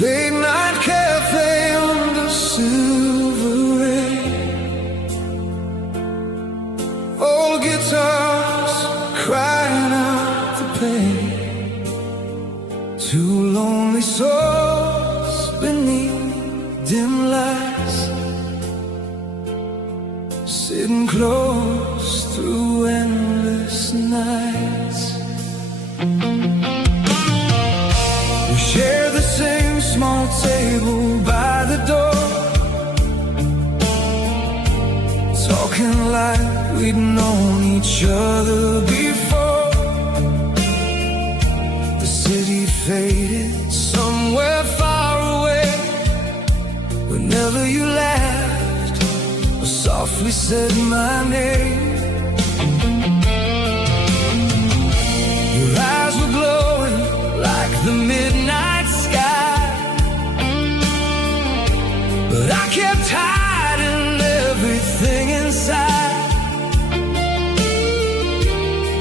Late night cafe under silver rain, old guitars crying out the pain, two lonely souls beneath dim lights, sitting close through endless nights. We share the same small table by the door, talking like we'd known each other before. The city faded somewhere far away. Whenever you laughed or softly said my name, your eyes were glowing like the midnight sky, but I kept hiding everything inside.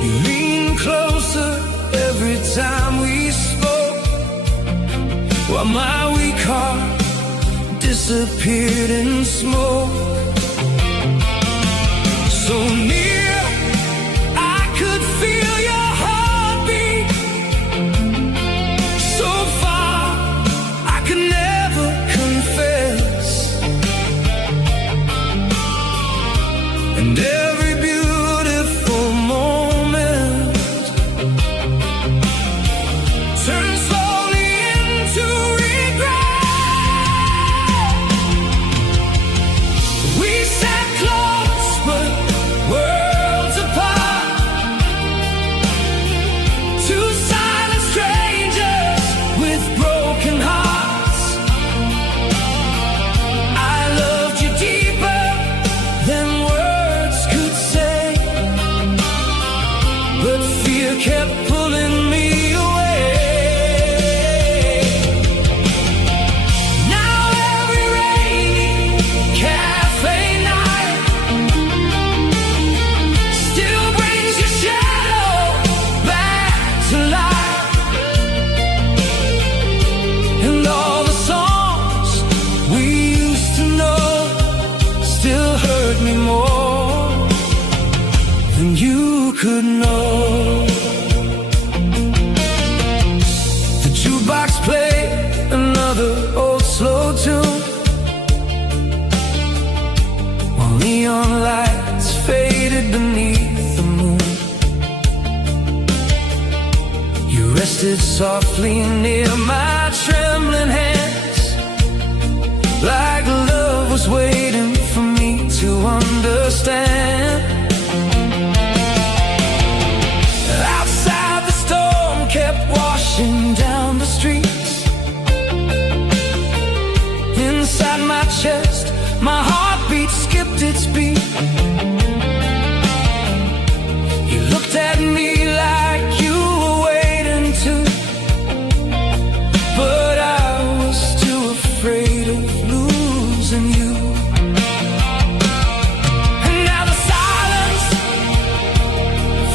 You leaned closer every time we spoke, while my weak heart disappeared in smoke. So near, I could feel your heartbeat. So far, I could never confess. And every beautiful moment turns slowly into regret. We sat close but worlds apart, two silent strangers with broken hearts. I loved you deeper than words could say, but fear kept pulling me away. Now every rainy cafe night still brings your shadow back to life, and all the songs we used to know still hurt me more than you could know. The jukebox played another old slow tune, while neon lights faded beneath the moon. You rested softly near my trembling hands, like love was waiting for me to understand. Outside, the storm kept washing down the streets. Inside my chest, my heartbeat skipped its beat. You looked at me like you were waiting to, but I was too afraid of losing you. And now the silence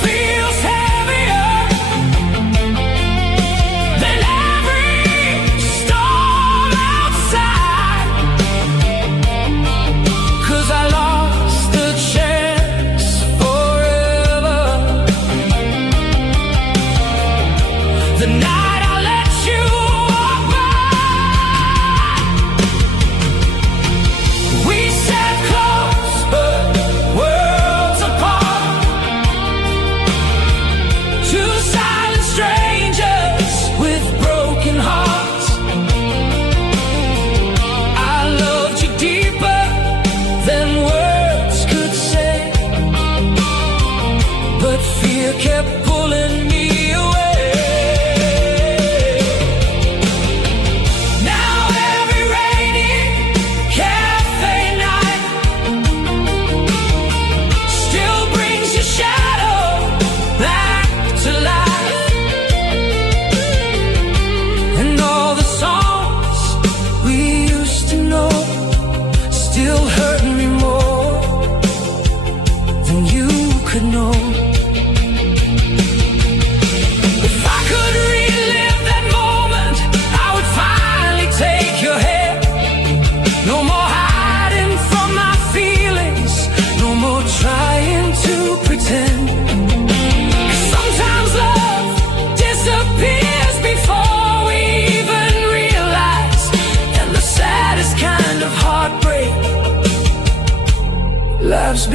feels heavier than every storm outside, 'cause I lost the chance forever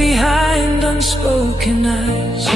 behind unspoken eyes.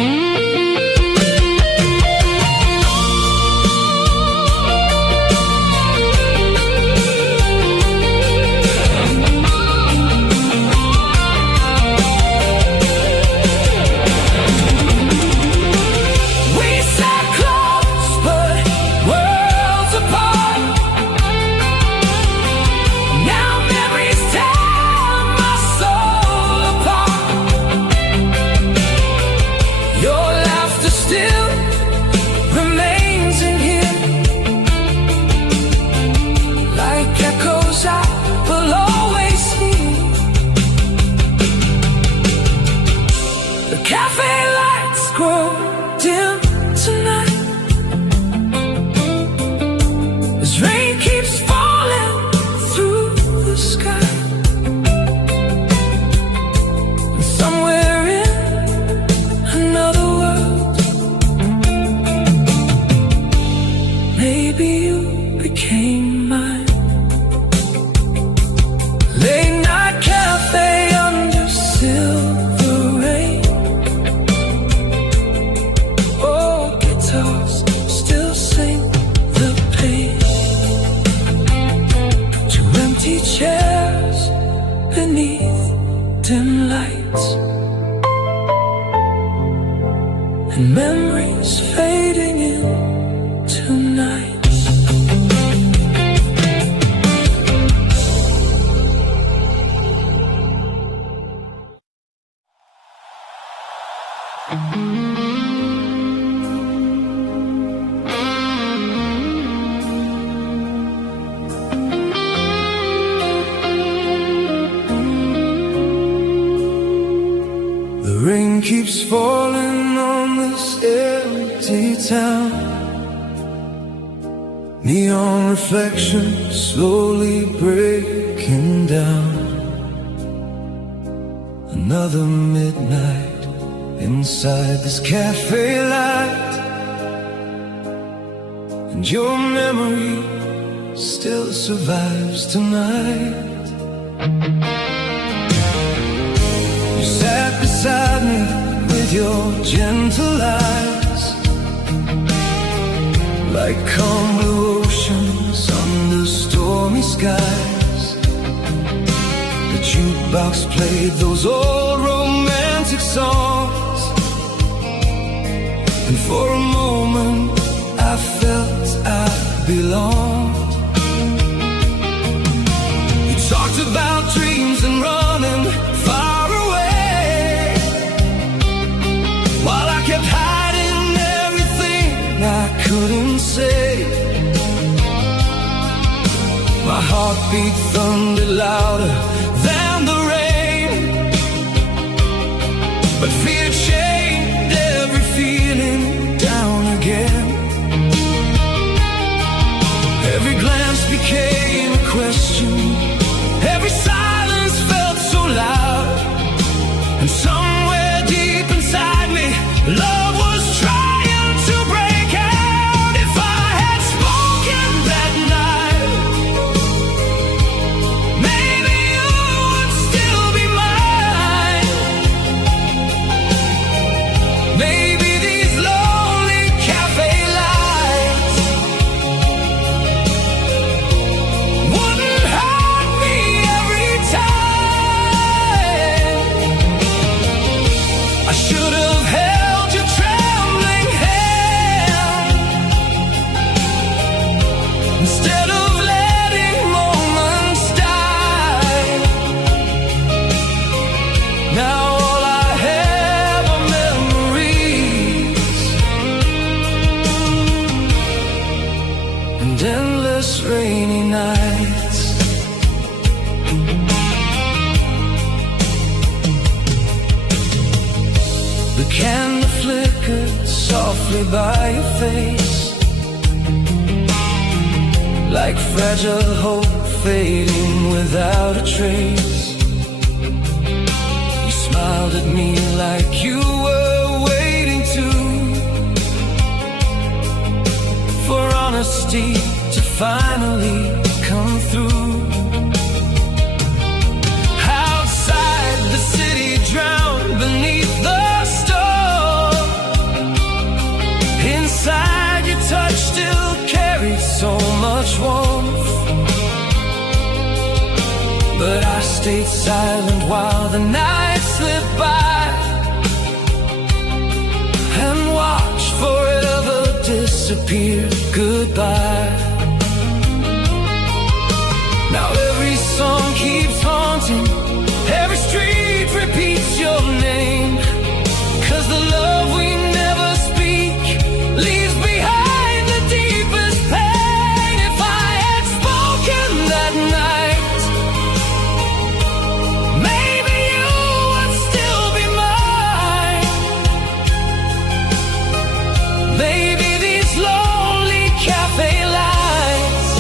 Keeps falling on this empty town. Neon reflections slowly breaking down. Another midnight inside this cafe light, and your memory still survives tonight. You sat beside me with your gentle eyes, like calm blue oceans under stormy skies. The jukebox played those old romantic songs, and for a moment I felt I belonged. You talked about dreams and running far away, while I kept hiding everything I couldn't say. My heartbeat thundered louder than the rain, but fear chained every feeling down again. Every glance became a question, every silence felt so loud, and somewhere deep inside me, love was trying to break out. If I had spoken that night, maybe you would still be mine. Maybe these lonely cafe lights wouldn't hurt me every time. I should have held your trembling hand instead of letting moments die. Now all I have are memories and endless rainy nights. The candle flickered softly by your face, like fragile hope fading without a trace. You smiled at me like you were waiting to, for honesty to finally come through. Outside the city drowned much warmth, but I stayed silent while the night slipped by, and watched forever disappear. Goodbye. Now every song keeps haunting, every street repeats your name, 'cause the love we never speak leaves behind the deepest pain. If I had spoken that night, maybe you would still be mine. Maybe these lonely cafe lights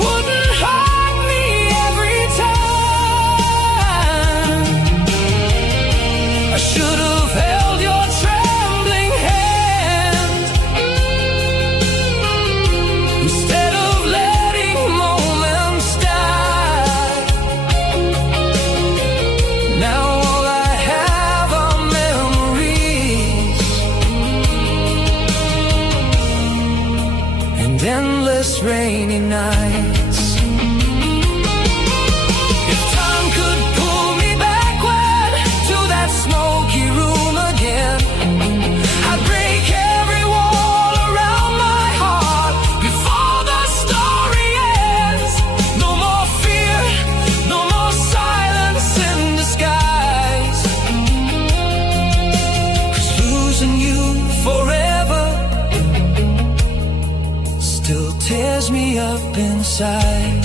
wouldn't hurt me every time. I should have held your trembling hand instead of letting moments die. Now all I have are memories and endless rainy nights. If time could pull me backward to that smoky room again, I'd break every wall around my heart before the story ends. No more fear, no more silence in disguise, 'cause losing you forever still tears me up inside.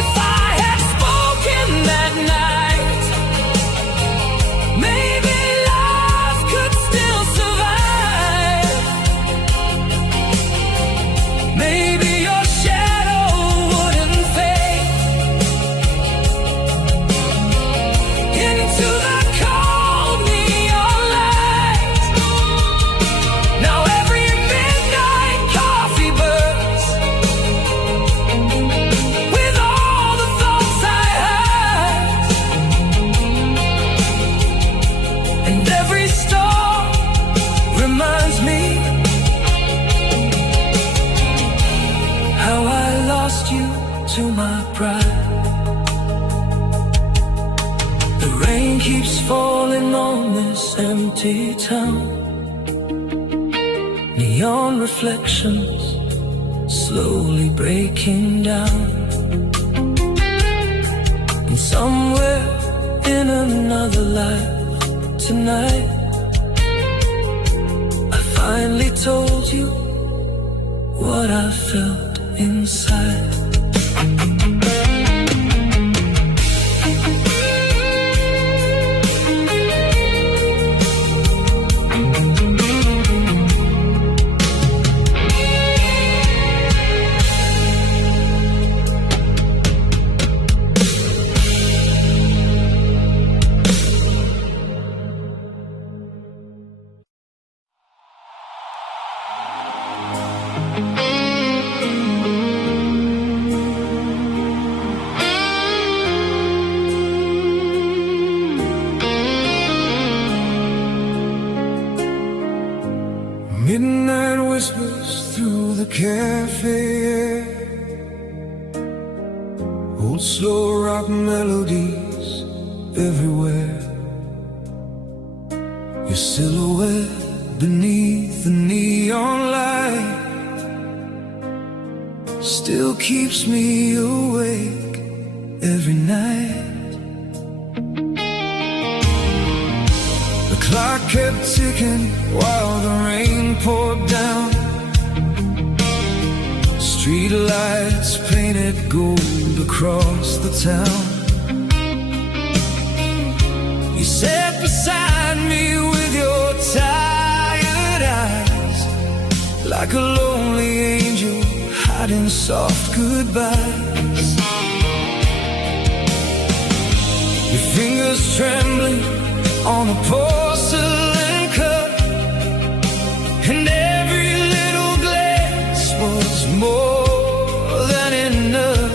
If I had spoken that night, maybe love could still survive. Maybe your shadow wouldn't fade into the cold neon light. Now every midnight coffee burns with all the thoughts I had, and every star reminds me how I lost you to my pride. The rain keeps falling on this empty town, neon reflections slowly breaking down, and somewhere in another life tonight, I finally told you what I felt inside. Midnight whispers through the cafe air, old slow rock melodies everywhere. Your silhouette beneath the neon light still keeps me awake every night. The clock kept ticking while the rain poured down. Street lights painted gold across the town. You sat beside me with your tired eyes, like a lonely angel hiding soft goodbyes. You fingers trembling on a porcelain cup, and every little glass was more than enough.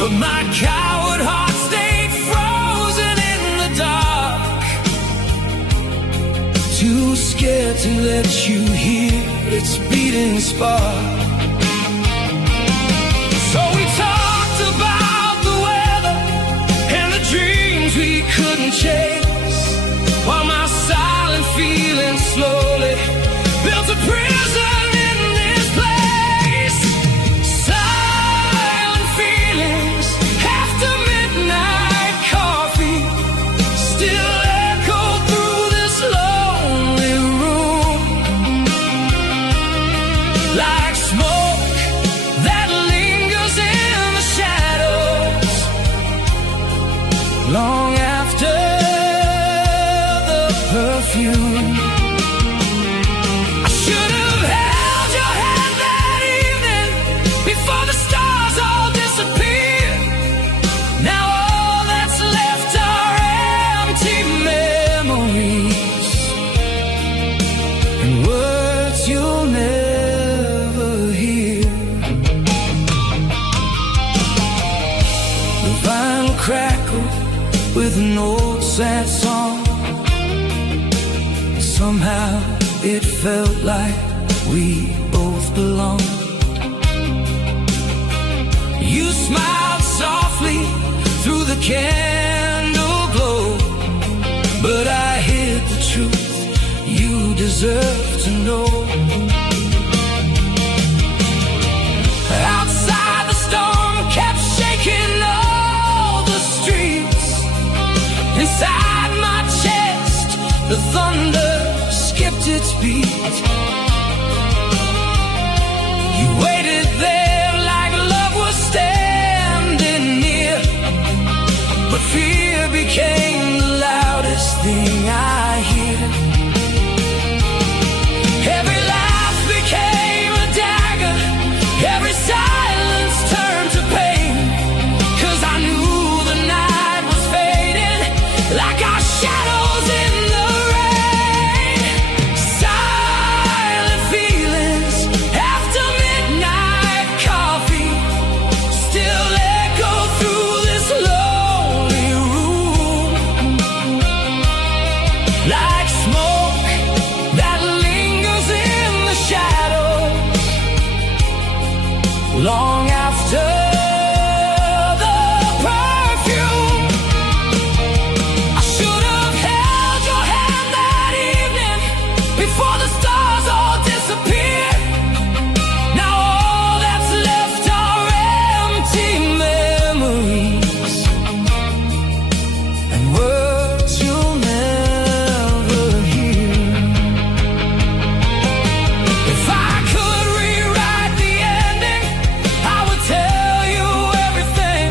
But my coward heart stayed frozen in the dark, too scared to let you hear its beating spark. So we talked about the weather and the dreams we couldn't chase, while my silent feelings slowly built a prison in this place. Silent feelings after midnight coffee still echo through this lonely room, like smoke that lingers in the shadows long after the perfume. I should have held your hand that evening before the stars all disappeared. Now all that's left are empty memories and words you'll never hear. The vinyl crackled with an old sad song. Somehow it felt like we both belonged. You smiled softly through the candle glow, but I hid the truth you deserve to know. Outside the storm kept shaking all the streets. Inside my chest the thunder skipped its beat. You waited there like love was standing near, but fear became the loudest thing I hear. Every laugh became a dagger, every silence turned to pain, 'cause I knew the night was fading like our shadows in the rain. Silent feelings after midnight coffee still echo through this lonely room, like smoke that lingers in the shadows long after the perfume. I should have held your hand that evening before the stars all disappeared. Now all that's left are empty memories and words you'll never hear. If I could rewrite the ending, I would tell you everything.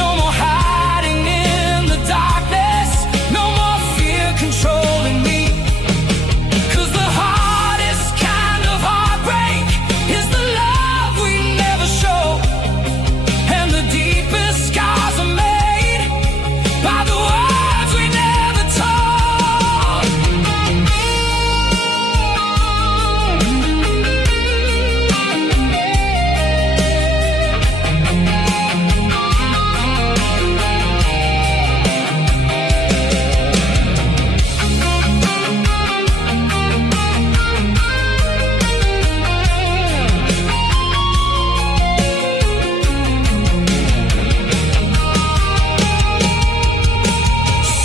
No more hiding in the darkness, no more fear controlling me. 'Cause the hardest kind of heartbreak is the love we never show, and the deepest scars are made by the words we never told.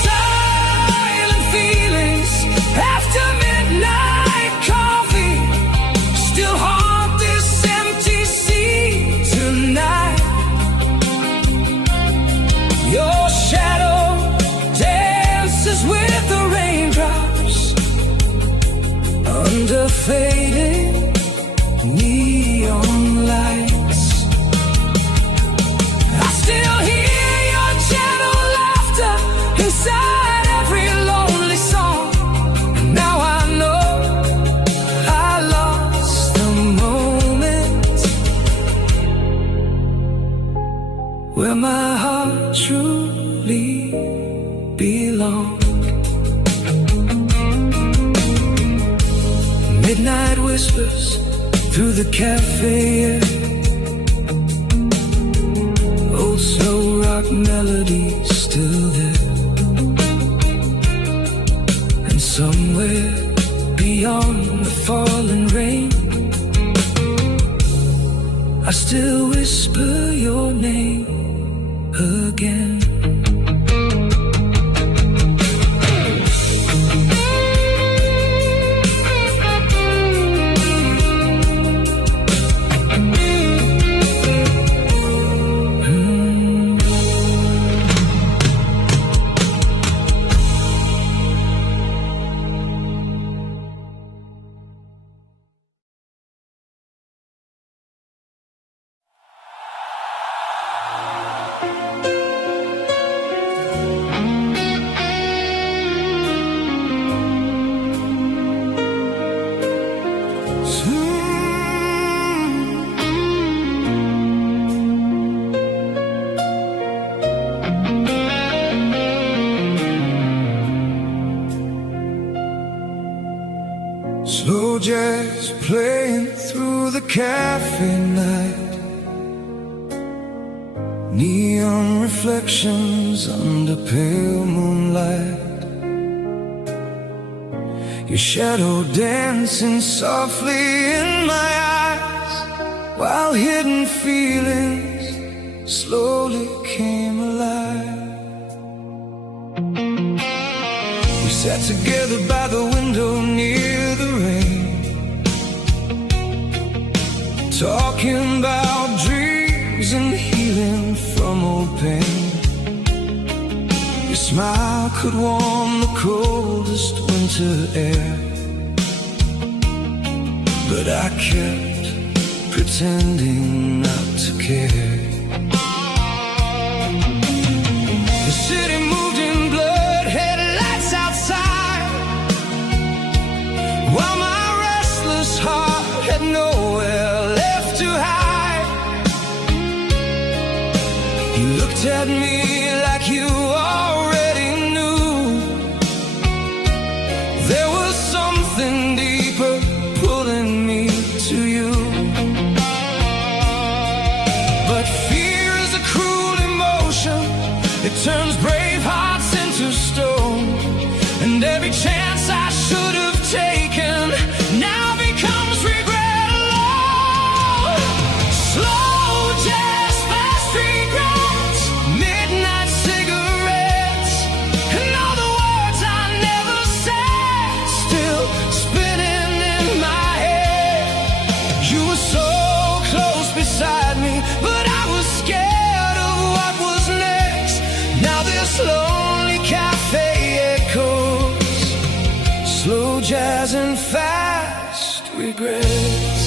Silent feelings after midnight coffee still haunt this empty seat tonight. Your shadow dances with the raindrops under fading neon lights. I still hear your gentle laughter inside every lonely song. And now I know I lost the moment where my heart truly belong. Midnight whispers through the cafe air, old slow rock melodies still there. And somewhere beyond the falling rain, I still whisper your name again. Slow jazz playing through the cafe night, neon reflections under pale moonlight, your shadow dancing softly in my eyes, while hidden feelings slowly came alive. We sat together by the window near the rain, talking about dreams and healing from old pain. Your smile could warm the coldest winter air, but I kept pretending not to care. The city moved in blood, headlights outside, while my restless heart had nowhere left to hide. You looked at me like you already knew there was something deeper pulling me to you. But fear is a cruel emotion, it turns brave hearts into stone, and every chance I should have taken now becomes regret alone. Slow jazz, fast regrets, midnight cigarettes, and all the words I never said still spinning in my head. You were so close beside me, but I was scared of what was next. Now this lonely cafe echoes, slow jazz and fast regrets.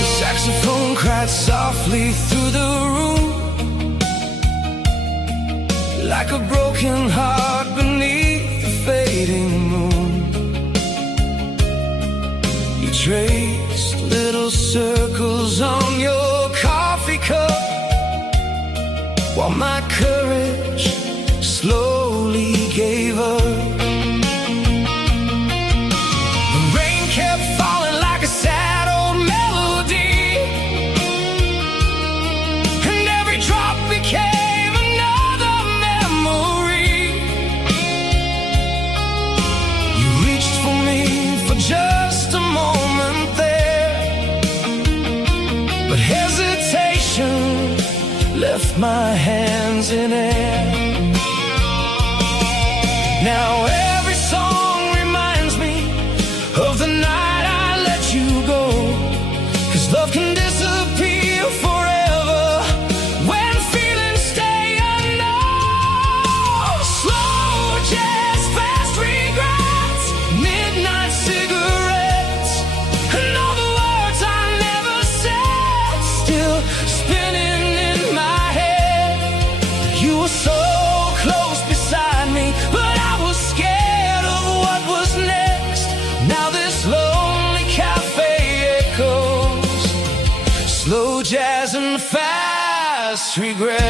The saxophone cried softly through the room, like a broken heart beneath the fading moon. You traced little circles on your coffee cup, while my courage slowly gave up. The rain kept falling like a sad old melody, and every drop became another memory. You reached for me for just a moment there, but hesitation left my hands in air. Now every song reminds me of the night I let you go, 'cause love can disappear forever when feelings stay unknown. Slow jazz, fast regrets, midnight cigarettes, and all the words I never said still spinning in my head. You were so close beside me, but I was scared of what was next. Now this lonely cafe echoes, slow jazz and fast regrets.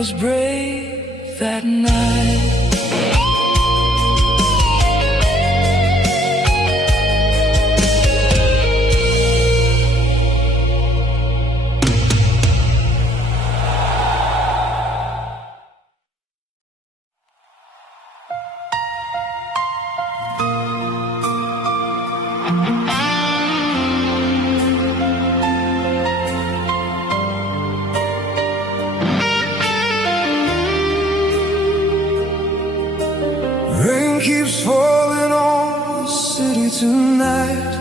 was brave that night. Rain keeps falling on the city tonight.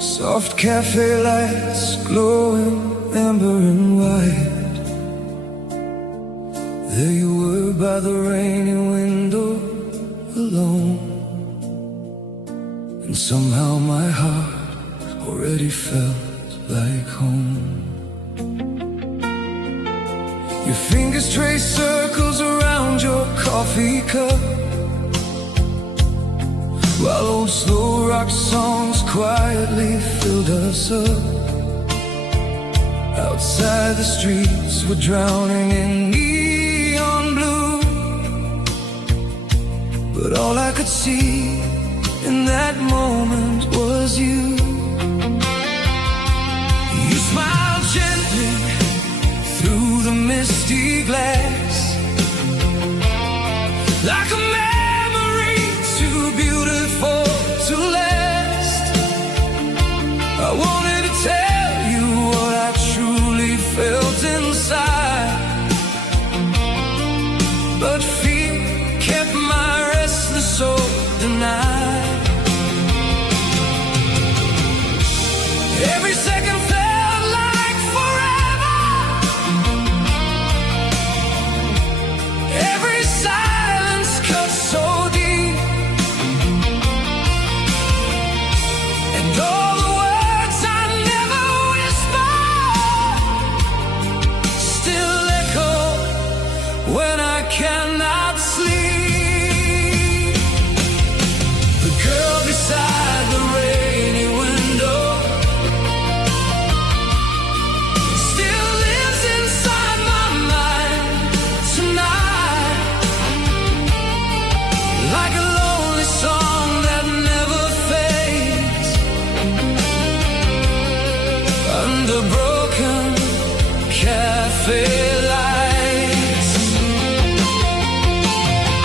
Soft cafe lights glowing amber and white. There you were by the rainy window alone, and somehow my heart already felt like home. Your fingers trace circles around your coffee cup, while old slow rock songs quietly filled us up. Outside the streets were drowning in neon blue, but all I could see in that moment was you. You smiled gently through the misty glass, like a memory too beautiful to last. I wanted to tell you what I truly felt inside, but fear kept my restless soul denied. Every second felt like forever. Every silence cut so deep, and all the words I never whispered still echo when I cannot sleep. The girl beside the rainy window still lives inside my mind tonight, like a lonely song that never fades, under broken cafe lights.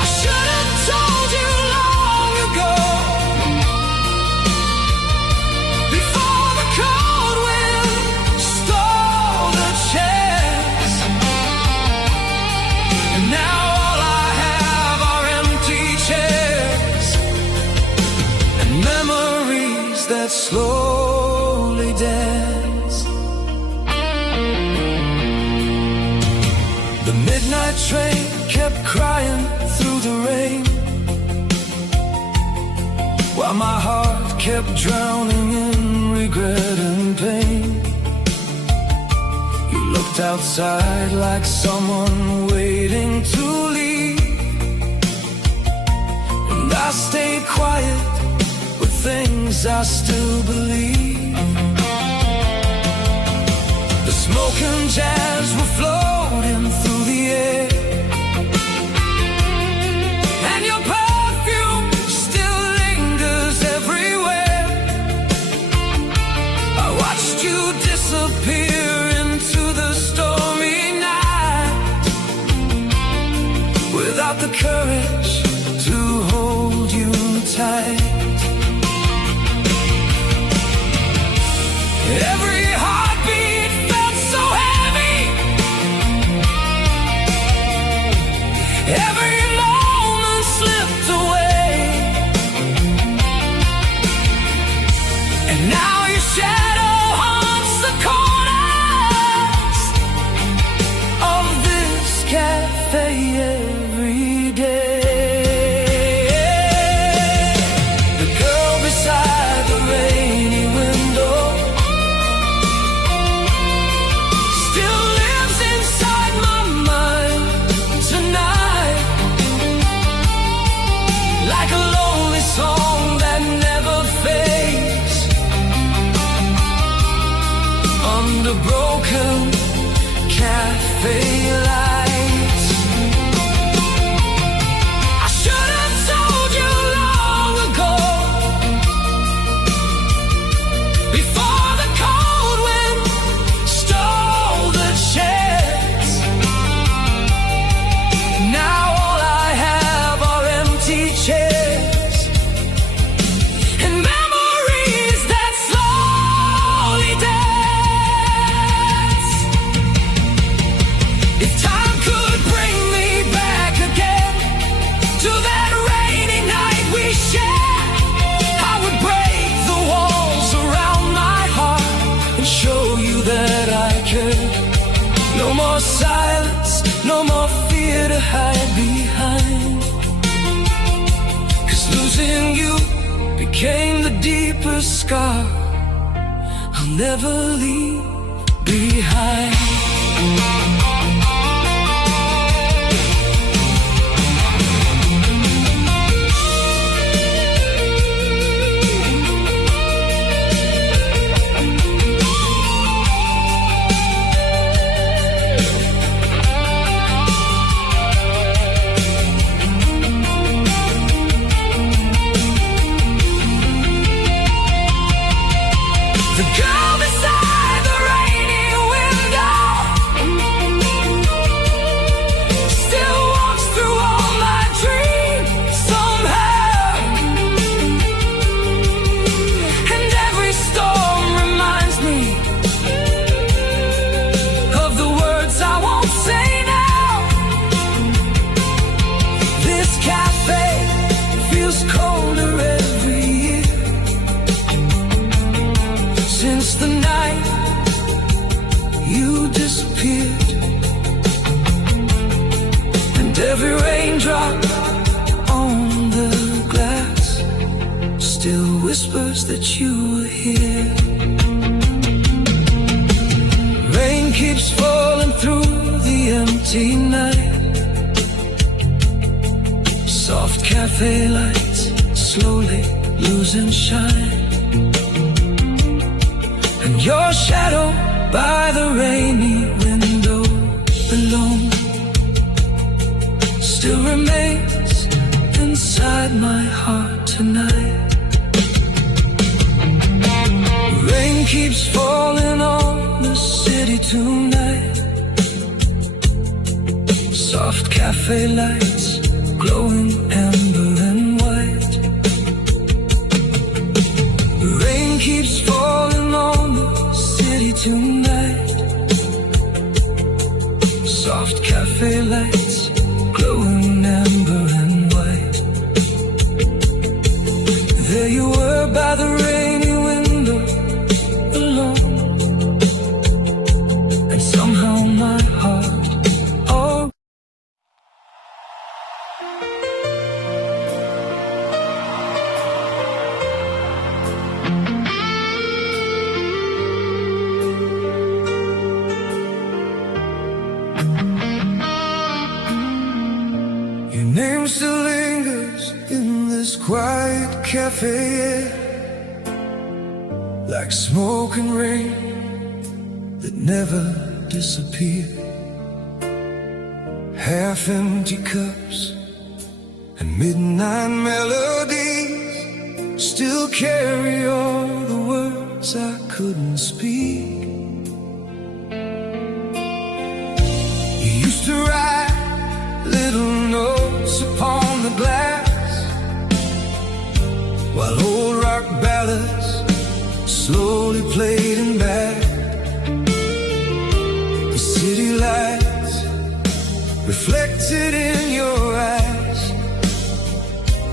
I should have told you long ago, before the cold wind stole the chance. And now all I have are empty chairs and memories that slowly dance. The midnight train kept crying through the rain, while my heart kept drowning in regret and pain. You looked outside like someone waiting to leave, and I stayed quiet with things I still believe. The smoke and jazz were floating through the air, and your perfume still lingers everywhere. I watched you disappear into the stormy night, without the courage to hold you tight. Every heartbeat felt so heavy, every moment slipped away, and now your shadow haunts the corners of this cafe every day. The girl beside the rainy window still lives inside my mind tonight, hide behind. 'Cause losing you became the deepest scar I'll never leave behind. The girl beside the rainy window still walks through all my dreams somehow. And every storm reminds me of the words I won't say now. This cafe feels colder every year since the night you disappeared. And every raindrop on the glass still whispers that you were here. Rain keeps falling through the empty night. Soft cafe lights slowly losing shine. Your shadow by the rainy window alone still remains inside my heart tonight. Rain keeps falling on the city tonight. Soft cafe lights glowing amber and white. Rain keeps falling on tonight. Soft cafe lights glowing amber and white. There you were by the rainy window alone. And somehow my heart, oh, name still lingers in this quiet cafe, like smoke and rain that never disappear. Half-empty cups and midnight melodies still carry all the words I couldn't speak. You used to write little notes upon the glass, while old rock ballads slowly played in back. The city lights reflected in your eyes,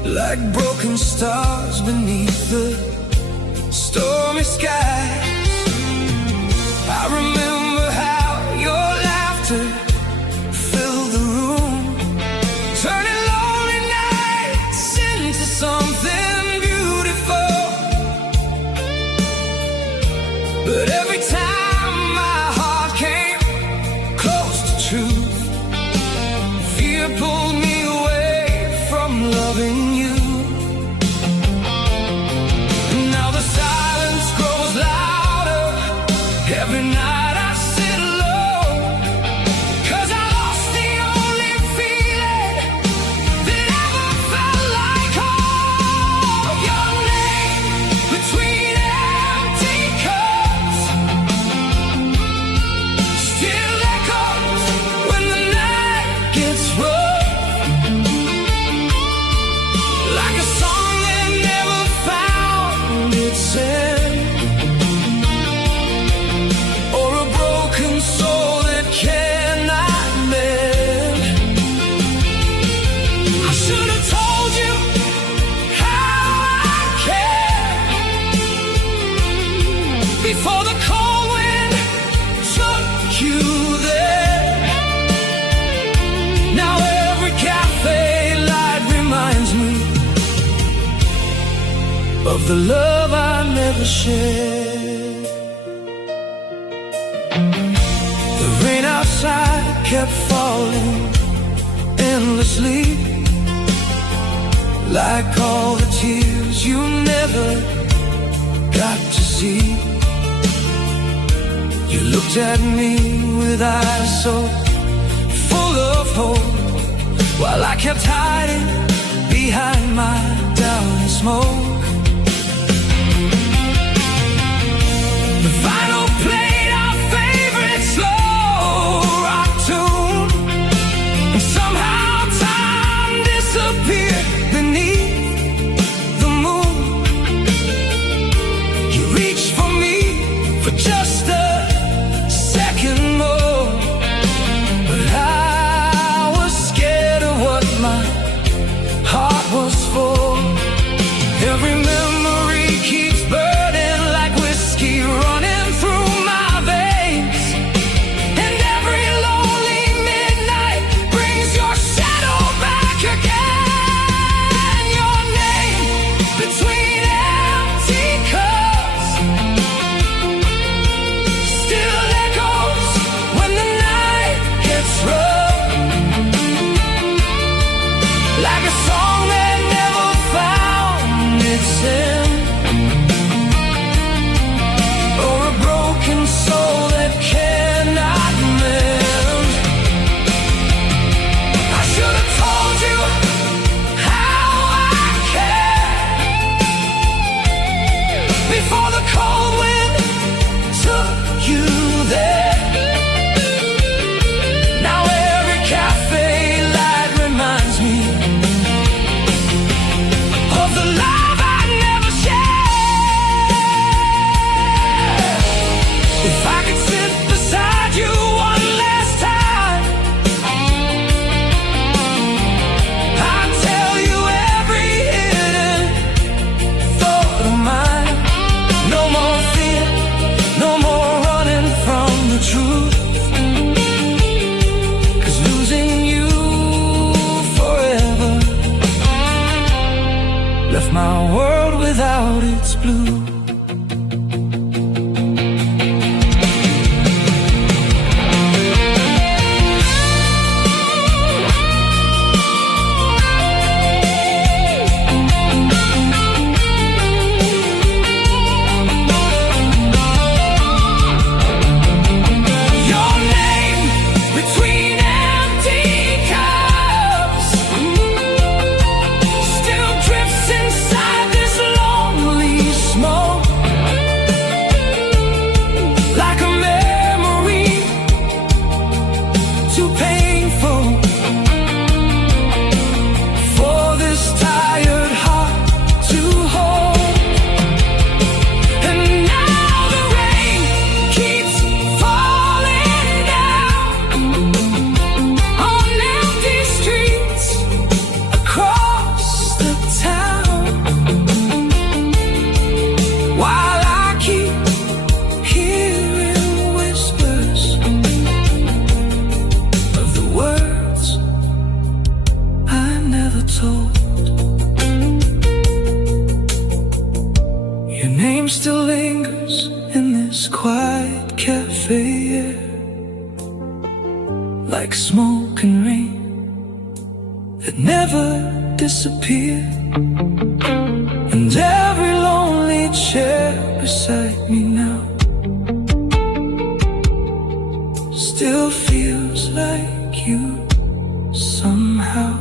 like broken stars beneath the stormy skies. I remember how your laughter filled the room, turning lonely nights into something beautiful. But every time my heart came close to truth, fear pulled me away from loving you. And now the silence grows louder every night I sit alone, 'cause I lost the only feeling that ever felt like home. Your name between empty cups still echoes when the night gets rough, like a song that never found its end, or a broken soul that cannot mend. I should have told you how I care before the cold wind took you there. Now the love I never shared. The rain outside kept falling endlessly, like all the tears you never got to see. You looked at me with eyes so full of hope, while I kept hiding behind my doubt and smoke. The final played our favorite slow rock tune, and somehow time disappeared beneath the moon. You reached for me for just a second more, but I was scared of what my heart was for. Every memory keeps burning like whiskey running through my veins, and every lonely midnight brings your shadow back again. Your name between empty cups still echoes when the night gets rough, like a song that never found its end, or a broken soul that cannot mend. I should have told you how I care before the cold wind took you there. Now every cafe light reminds me of the love I never shared. If I could sit beside you one last time, I'd tell you every hidden thought of mine. No more fear, no more running from the truth, 'cause losing you forever left my world without its blue. Your name between empty cups still drifts inside this lonely smoke, like a memory too painful for this tired heart to hold. And now the rain keeps falling down on empty streets across the town, while I keep hearing whispers of the words I never told. Your name still lingers in this quiet cafe air, like smoke and rain that never disappear. And every lonely chair beside me now still feels like you somehow.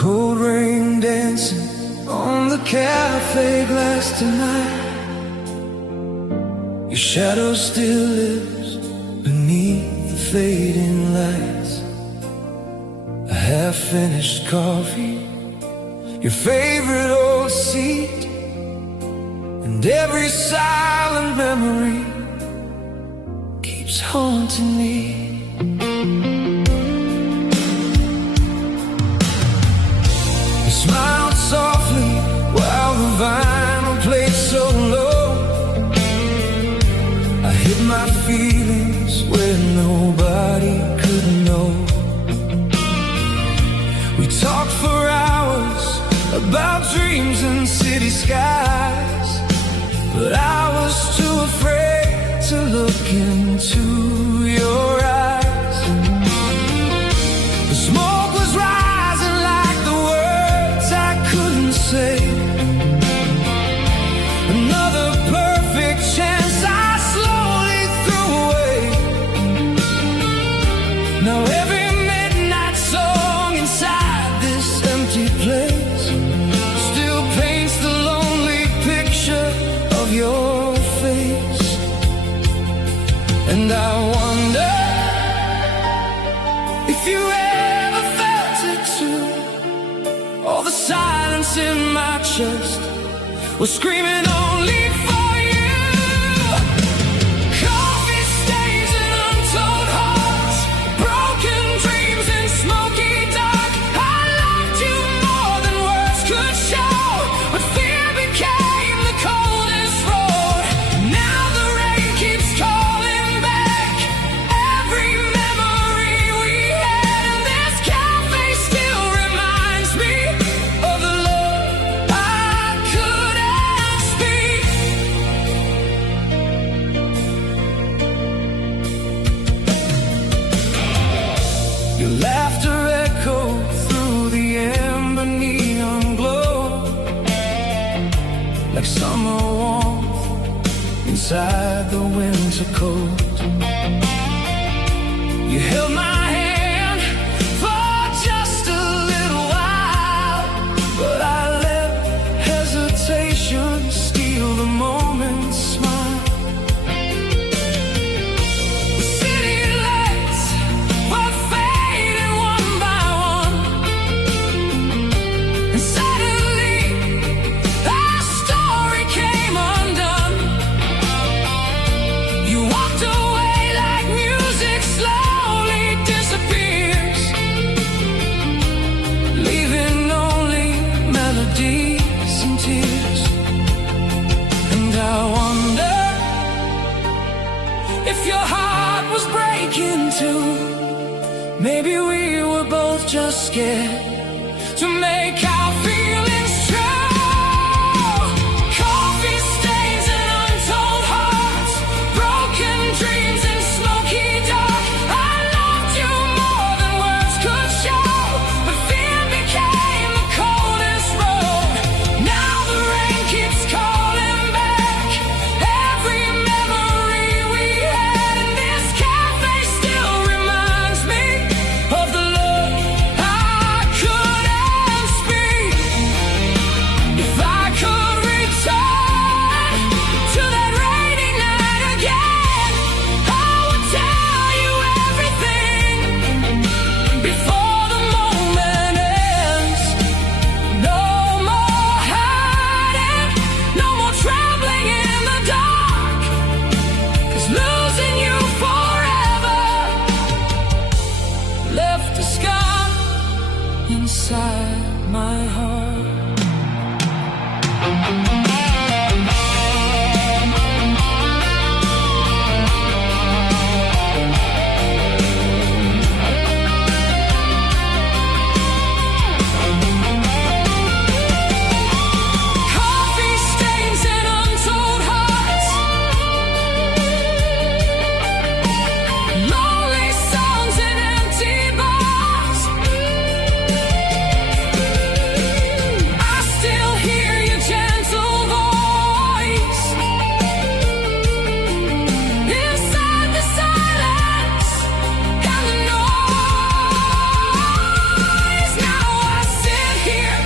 Cold rain dancing on the cafe glass tonight. Your shadow still lives beneath the fading lights. A half-finished coffee, your favorite old seat, and every silent memory keeps keeps haunting me. You smiled softly while the vinyl played so low. I hid my feelings where nobody could know. We talked for hours about dreams and city skies, but I was too afraid to look into your eyes. The smoke was rising like the words I couldn't say. Another perfect chance I slowly threw away. Now every midnight song inside this empty place still paints the lonely picture of your face. And I wonder if you ever felt it too. All the silence in my chest was screaming only for you. Coffee stains and untold hearts, broken dreams and smoky dark. I loved you more than words could show, but fear became the coldest road. Now the rain keeps calling back every memory we had, and this cafe still reminds me of the love I couldn't speak. Your laughter echoed through the amber neon glow, like summer warmth inside the winter cold. You held my hand for just a little while, but I let hesitation steal the moment's smile. The city lights were fading one by one, and suddenly our story came undone. You walked away like music slowly disappears, leaving only melodies and tears. And I wonder if your heart was breaking too. Maybe we were both just scared to make our feelings true. Coffee stains and untold hearts, broken dreams and smoky dark. I loved you more than words could show, but fear became the coldest road. Now the rain keeps calling back every memory we had, and this cafe still reminds me of the love I couldn't speak. If I could return to that rainy night again, I would tell you everything before the moment ends. No more hiding, no more trembling in the dark, 'cause losing you forever left a scar inside my heart. Coffee stains and untold hearts, lonely songs and empty bars. I still hear your gentle voice inside the silence and the noise. Now I sit here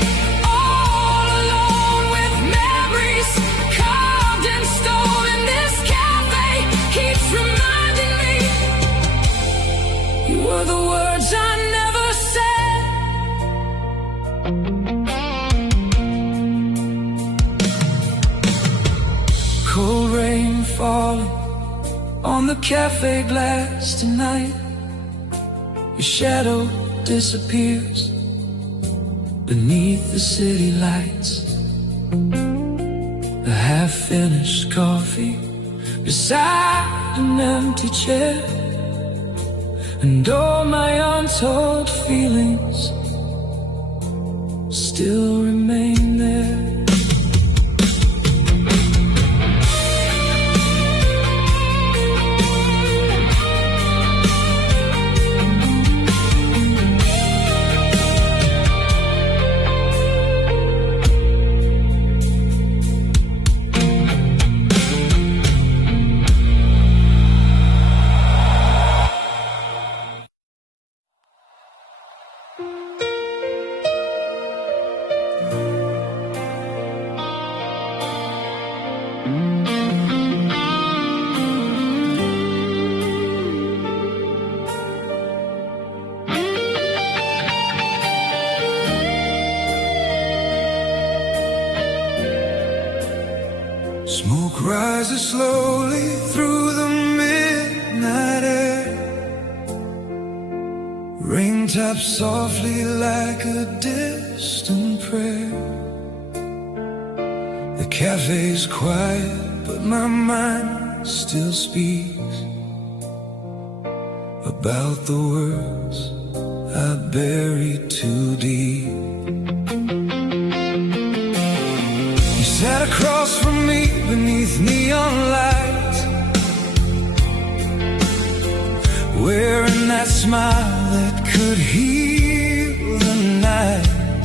all alone with memories carved in stone, and this cafe keeps reminding me you were the words I never said. Cold rain falling on the cafe glass tonight. Your shadow disappears beneath the city lights. A half-finished coffee beside an empty chair, and all my untold feelings still remain there. Smoke rises slowly through the midnight air. Rain taps softly like a distant prayer. The cafe's quiet, but my mind still speaks about the words I buried too deep. You sat across from me beneath neon lights, wearing that smile that could heal the night.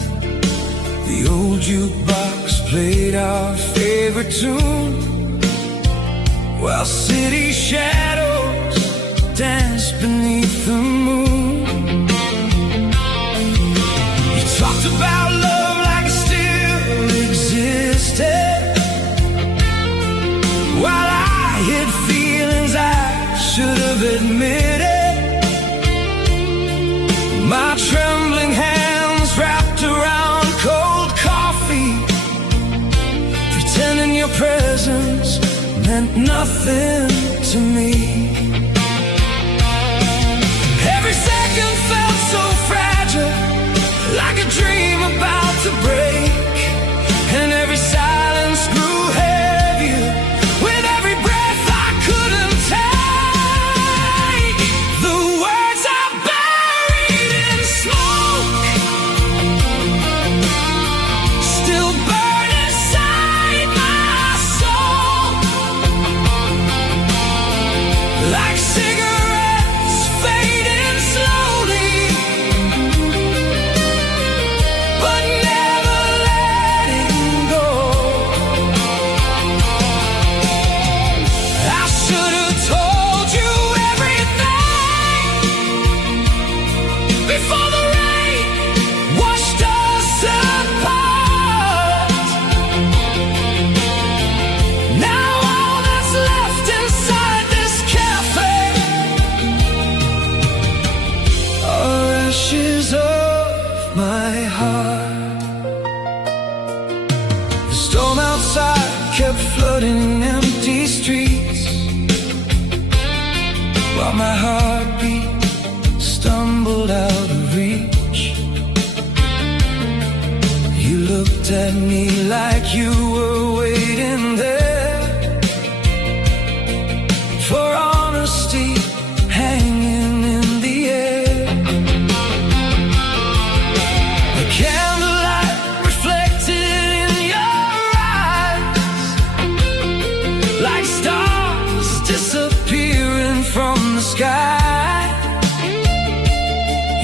The old jukebox played our favorite tune, while city shadows danced beneath the moon. You talked about love like it still existed, while I hid feelings I should have admitted. My trembling hands wrapped around cold coffee, pretending your presence meant nothing to me. Every second felt so fragile, like a dream about to break, and every silence grew heavier with every breath I couldn't take. The words I buried in smoke still burn inside my soul, like cigarettes fading slowly, but never letting go. I should have told you everything before the rain washed us apart. Now all that's left inside this cafe are ashes of my heart. The storm outside kept flooding empty streets, while my heartbeat stumbled out of reach. You looked at me like you were waiting there for honesty hanging in the air. The candlelight reflected in your eyes, like stars disappearing from the sky.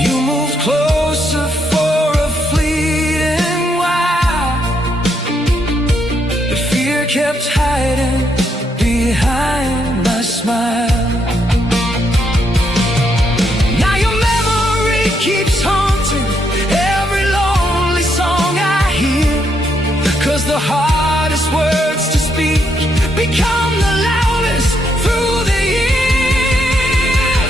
You moved closer for a fleeting while, but fear kept hiding behind my smile. Now your memory keeps haunting every lonely song I hear, 'cause the hardest words to speak become the loudest through the years.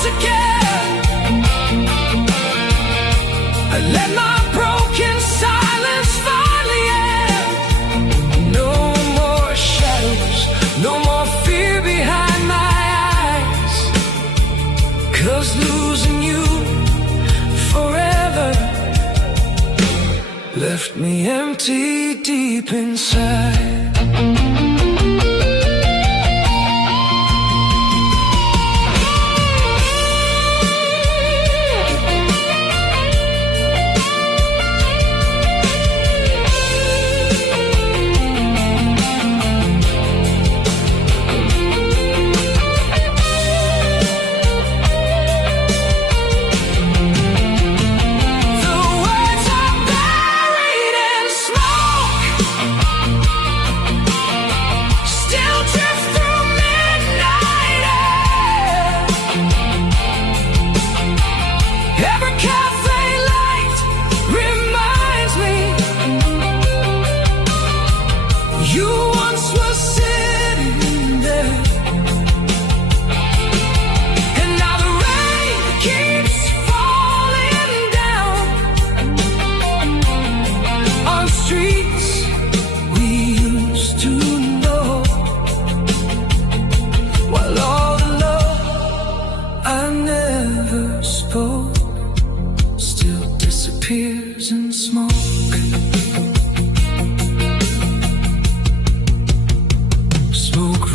once again. I let my broken silence finally end. No more shadows, no more fear behind my eyes. 'Cause losing you forever left me empty deep inside.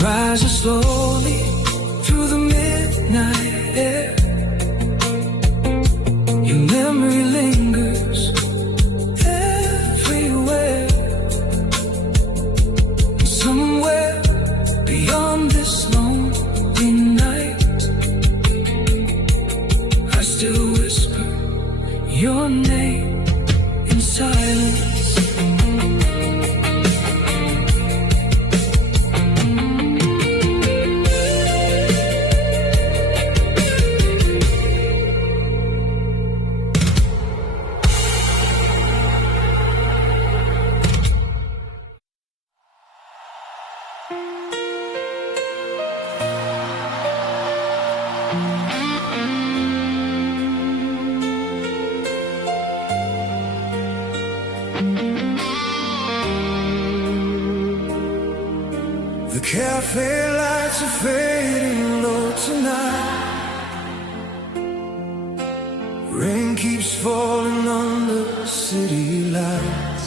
Rises slowly through the midnight air. Your memory lingers everywhere. And somewhere beyond this lonely night, I still whisper your name in silence. The cafe lights are fading low tonight. Rain keeps falling on the city lights.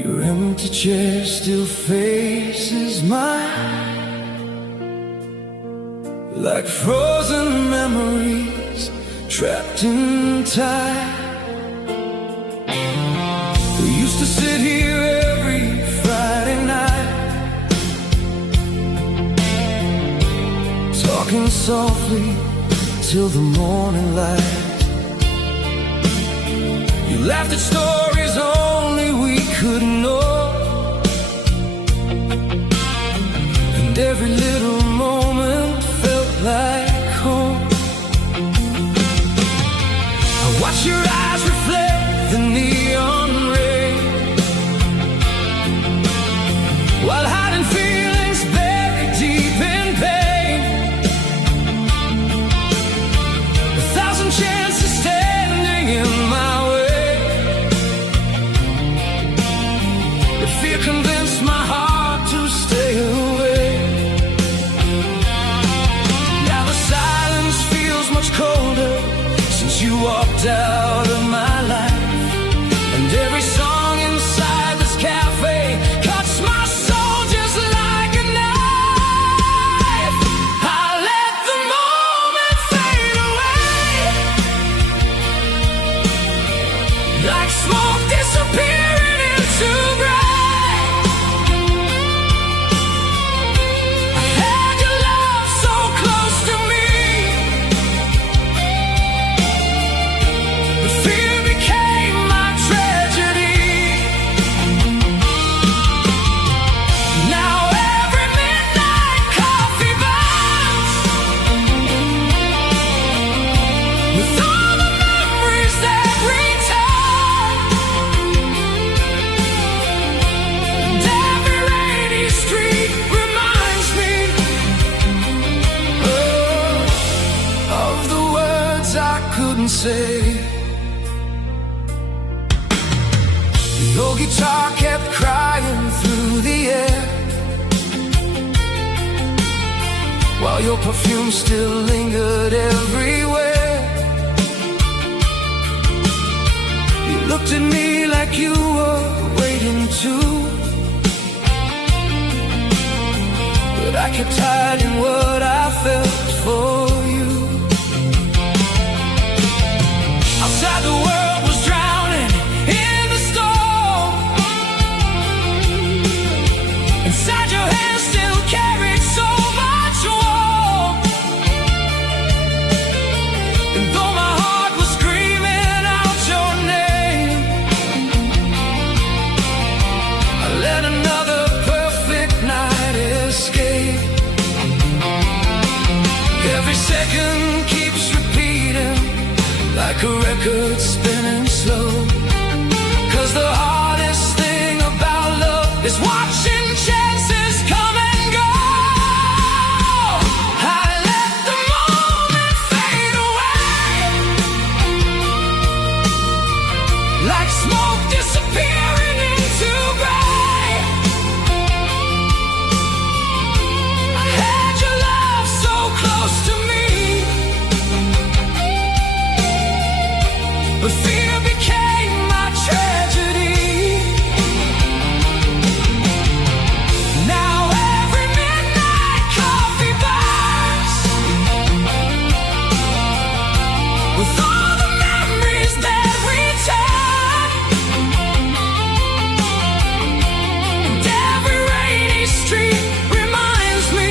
Your empty chair still faces mine, like frozen memories trapped in time. We used to sit here every Friday night, talking softly till the morning light. You laughed at stories only we could know, and every little moment felt like home. I watch your eyes reflect the neon rays, while hiding feelings buried deep in pain. A thousand chances standing in my way. The fear convinced my heart to stay away. Now the silence feels much colder since you walked out of my life. And every song inside this cafe cuts my soul just like a knife. I let the moment fade away, like smoke disappearing into gray. I had your love so close to me, couldn't say. Your guitar kept crying through the air, while your perfume still lingered everywhere. You looked at me like you were waiting too, but I kept hiding what I felt for you. Outside the world was drowning in the storm, inside your hands still carried so much warmth. And though my heart was screaming out your name, I let another perfect night escape. Every second keeps repeating like a record spinning slow, 'cause the hardest thing about love is watching chances come and go. I let the moment fade away, like smoke disappearing into gray. I had your love so close to me, but fear became my tragedy. Now every midnight coffee burns with all the memories that we turn, and every rainy street reminds me,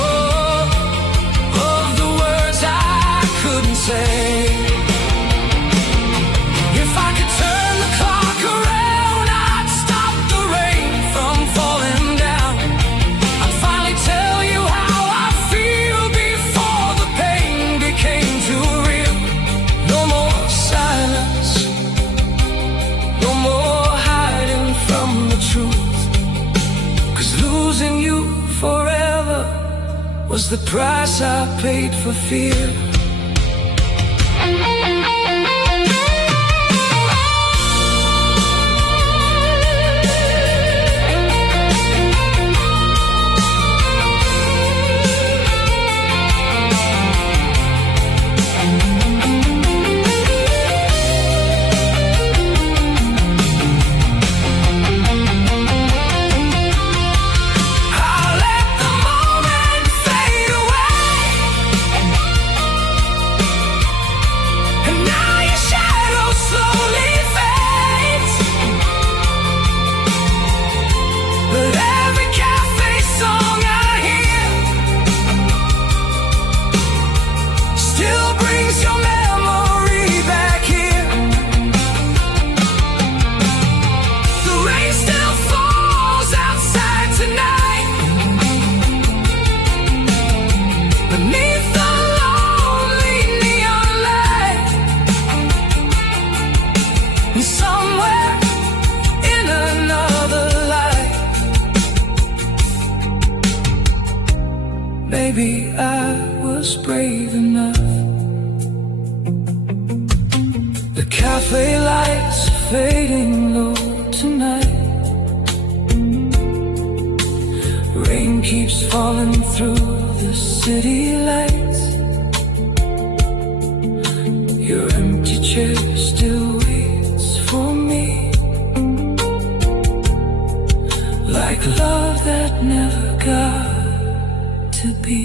oh, of the words I couldn't say. If I could turn the clock around, I'd stop the rain from falling down. I'd finally tell you how I feel before the pain became too real. No more silence, no more hiding from the truth, 'cause losing you forever was the price I paid for fear. I let the moment fade away, and now your shadow slowly fades. But every cafe song I hear still brings your memory back here. The rain still falls outside tonight, beneath the lonely neon light. And somewhere in another life, maybe I was brave enough. The cafe lights fading low tonight, rain keeps falling through the city lights. Your empty chair still waits for me, like love that never got to be.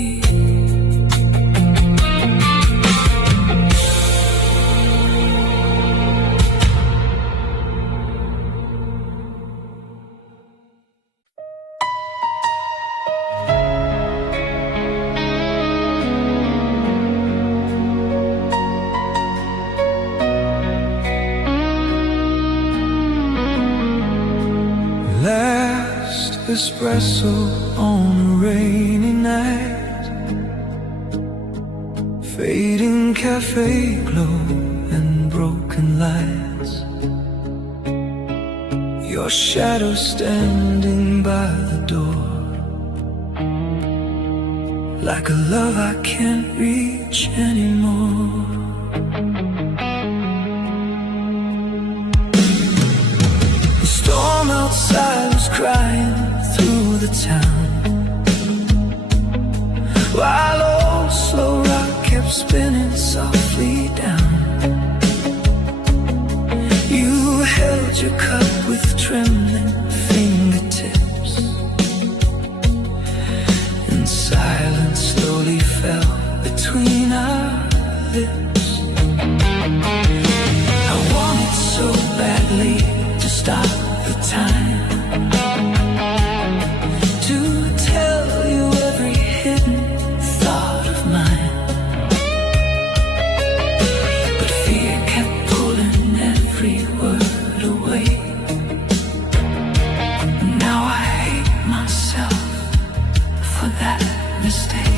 Last espresso on a rainy night, fading cafe glow and broken lights. Your shadow standing by the door, like a love I can't reach anymore. The storm outside was crying through the town, while old slow rock kept spinning softly down. You held your cup with trembling fingertips, and silence slowly fell between our lips. I wanted so badly to stop the time, to tell you every hidden thought of mine, but fear kept pulling every word away. Now I hate myself for that mistake.